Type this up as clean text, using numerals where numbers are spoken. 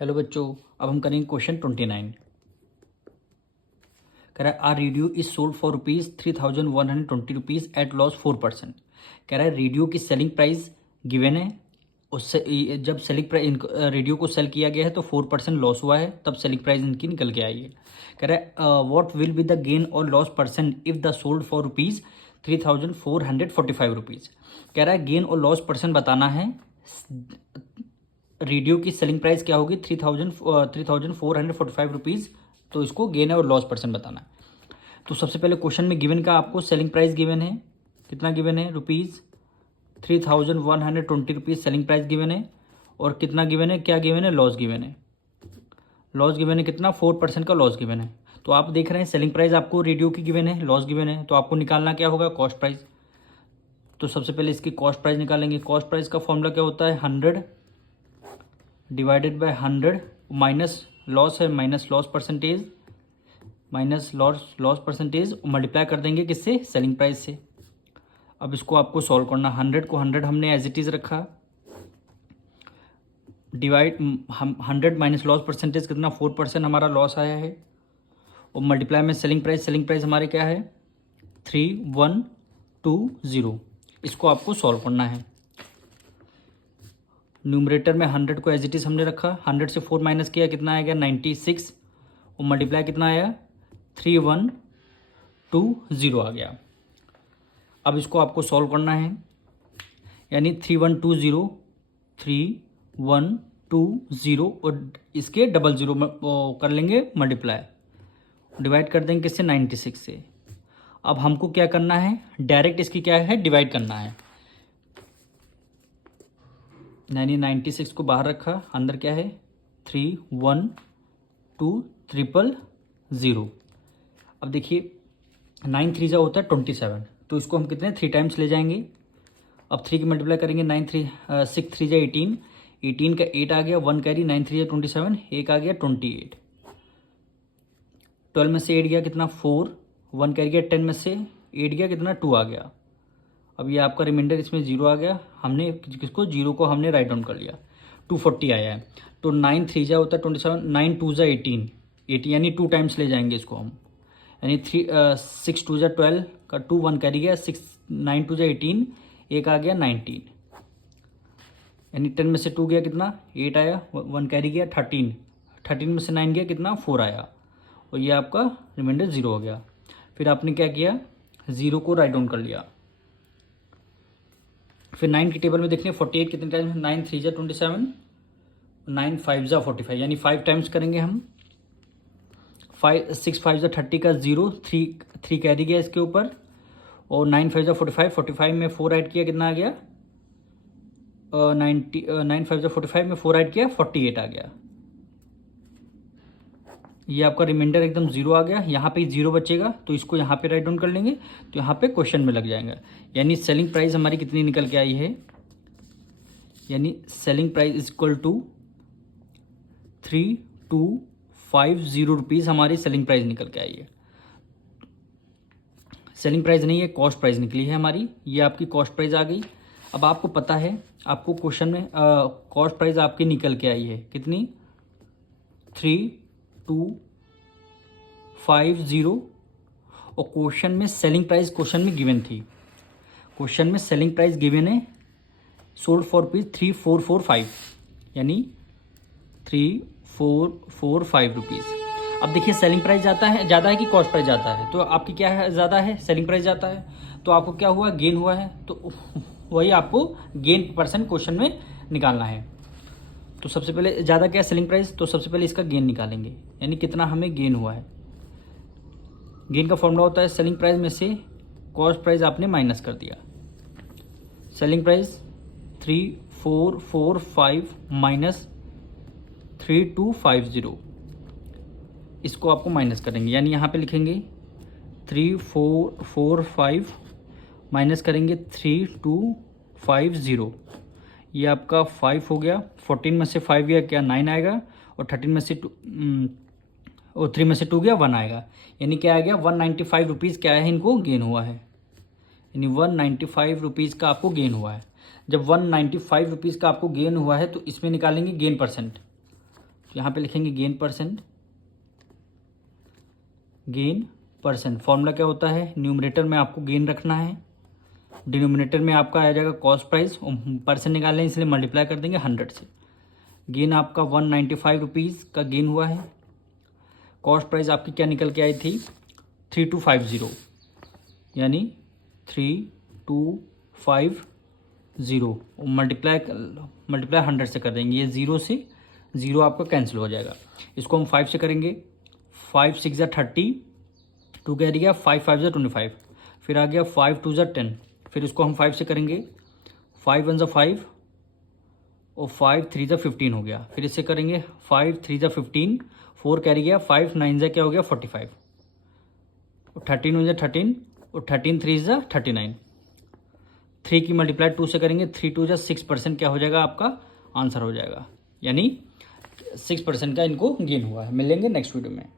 Hello बच्चों, अब हम करेंगे क्वेश्चन 29। कह रहा है R radio is sold for ₹3,120 at loss 4%। कह रहा है रेडियो की सेलिंग प्राइस गिवन है, उससे जब सेलिंग प्राइस रेडियो को सेल किया गया है तो 4% लॉस हुआ है, तब सेलिंग प्राइस इनकी निकल के आई है। कह रहा है what will be the gain और loss percent if the sold for ₹3,445। कह रहा है गेन और लॉस परसेंट बताना है। रेडियो की सेलिंग प्राइस क्या होगी? 3,445 तो इसको गेन है और लॉस परसेंट बताना है। तो सबसे पहले क्वेश्चन में गिवन का आपको सेलिंग प्राइस गिवन है, कितना गिवन है? ₹3,120 सेलिंग प्राइस गिवन है। और कितना गिवन है? क्या गिवन है? लॉस गिवन है। लॉस गिवन है कितना? 4% का लॉस गिवन है। तो आप देख रहे हैं सेलिंग प्राइस आपको रेडियो की गिवन है, लॉस गिवन है, तो आपको निकालना क्या होगा? Cost price. तो सबसे पहले इसकी कॉस्ट प्राइस निकालेंगे। कॉस्ट प्राइस का फॉर्मूला क्या होता है? 100 डिवाइडेड बाय 100 माइनस लॉस है, minus loss percentage, minus loss percentage multiply कर देंगे किससे? सेलिंग प्राइस से। अब इसको आपको सॉल्व करना। 100 को 100 हमने एज इट इज़ रखा, डिवाइड हम 100 माइनस लॉस परसेंटेज कितना? 4% हमारा लॉस आया है, और मल्टीप्लाई में सेलिंग प्राइस हमारे क्या है? 3120। इसको आपको सॉल्व करना है। न्यूमरेटर में 100 को एज इट इज़ हमने रखा, 100 से 4 माइनस किया, कितना आएगा? 96, और मल्टीप्लाई कितना आया? 3120 आ गया। अब इसको आपको सॉल्व करना है, यानी 3120 और इसके डबल ज़ीरो कर लेंगे मल्टीप्लाई, डिवाइड कर देंगे किससे? 96 से। अब हमको क्या करना है? डायरेक्ट इसकी क्या है? डिवाइड करना है। 96 को बाहर रखा, अंदर क्या है? 312000। अब देखिए 9 3 होता है 27, तो इसको हम कितने 3 टाइम्स ले जाएंगे। अब 3 की मल्टीप्लाई करेंगे, 6 3 18, 18 का 8 आ गया, 1 कैरी, 9 3 27, एक आ गया 28। 12 में से 8 गया कितना? 4, 1 कैरी गया, 10 में से 8 गया कितना? 2 आ गया। अब ये आपका रिमाइंडर इसमें 0 आ गया, हमने किसको? 0 को हमने राइट डाउन कर लिया, 240 आया है। तो 9 3 होता है 27, 9 2 18, 80 यानी 2 टाइम्स ले जाएंगे इसको हम, यानी 6 2 12 का 2, 1 कैरी गया, 6 9 2 18, एक आ गया 19, यानी 10 में से 2 गया कितना? 8 आया, 1 कैरी गया 13, 13 में से 9 गया कितना? 4 आया, और ये आपका रिमाइंडर 0 हो गया। फिर आपने क्या किया? 0 को राइट डाउन कर लिया। फिर 9 की टेबल में देखने 48 कितने टाइम्स? 9 3 27, 9 5 45, यानी 5 टाइम्स करेंगे हम। 6 5 30 का 0, 3 कैरी गया इसके ऊपर, और 9 5 45, 45 में 4 ऐड किया, कितना आ गया? 9 5 45 में 4 ऐड किया, 48 आ गया। ये आपका रिमाइंडर एकदम 0 आ गया। यहाँ पे 0 बचेगा, तो इसको यहाँ पे राइट डाउन कर लेंगे, तो यहाँ पे क्वेश्चन में लग जाएगा। यानी सेलिंग प्राइस हमारी कितनी निकल के आई है? यानी selling price is equal to 3250 हमारी सेलिंग प्राइस निकल के आई है। सेलिंग प्राइस नहीं है, कॉस्ट प्राइस निकली है हमारी। ये आपकी कॉस्ट प्राइस आ गई। अब आपको पता है, आपको क्वेश्चन में कॉस्ट प्राइस आपकी निकल के आई है कितनी? 3250, और क्वेश्चन में सेलिंग प्राइस क्वेश्चन में गिवन थी। क्वेश्चन में सेलिंग प्राइस गिवन है सोल्ड फॉर ₹3445, यानी 3445 रुपीज़। अब देखिए सेलिंग प्राइस जाता है ज़्यादा है कि कॉस्ट प्राइस जाता है? तो आपकी क्या है? ज़्यादा है, सेलिंग प्राइस जाता है, तो आपको क्या हुआ? गेन हुआ है। तो वही आपको गेन परसेंट क्वेश्चन में निकालना है। तो सबसे पहले ज़्यादा क्या है? सेलिंग प्राइस, तो सबसे पहले इसका गेन निकालेंगे, यानी कितना हमें गेन हुआ है। गेन का फॉर्मूला होता है सेलिंग प्राइस में से कॉस्ट प्राइस आपने माइनस कर दिया। सेलिंग प्राइस 3445 माइनस 3250, इसको आपको माइनस करेंगे, यानी यहाँ पे लिखेंगे 3445 माइनस करेंगे 3250, ये आपका 5 हो गया। 14 में से 5 गया क्या? 9 आएगा, और 13 में से 2 और 3 में से 2 गया 1 आएगा, यानी क्या आ गया? 195 रुपीज़ क्या है? इनको गेन हुआ है, यानी 195 रुपीज़ का आपको गेन हुआ है। जब 195 रुपीज़ का आपको गेन हुआ है, तो इसमें निकालेंगे गेन परसेंट। यहाँ पे लिखेंगे गेन परसेंट। फॉर्मूला क्या होता है, न्यूमरेटर में आपको गेन रखना है, डिनोमिनेटर में आपका आ जाएगा कॉस्ट प्राइस, परसेंट निकालना है इसलिए मल्टीप्लाई कर देंगे 100 से। गेन आपका 195 रुपीज़ का गेन हुआ है। कॉस्ट प्राइस आपकी क्या निकल के आई थी 3250, यानी 3250 मल्टीप्लाई 100 से कर देंगे, ये 0 से 0 आपका कैंसिल हो जाएगा। इसको हम 5 से करेंगे, 5 6 ज़ा 30, 2 कह दिया 5 5 ज़ा 25, फिर आ गया 5 2 ज़ा 10, फिर इसको हम 5 से करेंगे, 5 1 ज़ा 5 और 5 3 ज़ा 15 हो गया। फिर इससे करेंगे 5 3 ज़ा 15, 4 कैरी गया, 5 9 ज़ा क्या हो गया 45, और 13 1 ज़ा 13 और 13 3 ज़ा 39। 3 की मल्टीप्लाई 2 से करेंगे, 3 2 ज़ा 6% क्या हो जाएगा आपका आंसर हो जाएगा, यानी 6% का इनको गेन हुआ है। मिलेंगे नेक्स्ट वीडियो में।